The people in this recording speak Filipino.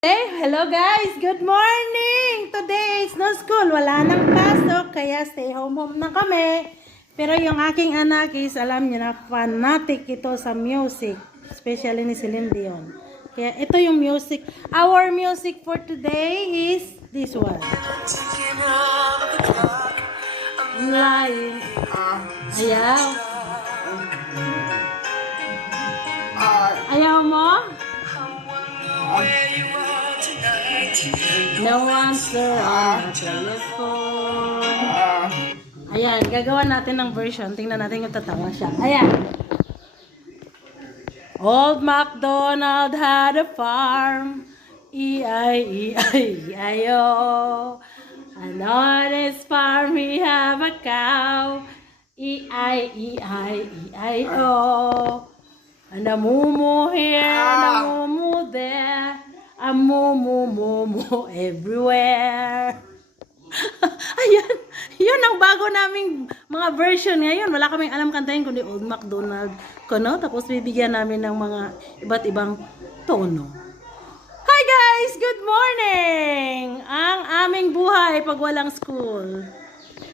Hey, hello guys! Good morning! Today is no school. Wala nang pasok, kaya stay home na kami. Pero yung aking anak is, alam niyo na, fanatic ito sa music. Especially ni Celine Dion. Kaya ito yung music. Our music for today is this one. I'm lying. Ayaw. Ayaw mo? No answer on the telephone. Ayan, gagawa natin ng version. Tingnan natin kung tatawa siya. Ayan. Old MacDonald had a farm. E-I-E-I-E-I-O. And on his farm he have a cow. E-I-E-I-E-I-O. And a moo-moo here and a moo-moo there. A moo-moo-moo-moo everywhere. Ayan. Yun ang bago naming mga version ngayon. Wala kaming alam kantahin kundi Old MacDonald ko, no? Tapos bibigyan namin ng mga iba't ibang tono. Hi guys! Good morning! Ang aming buhay pag walang school.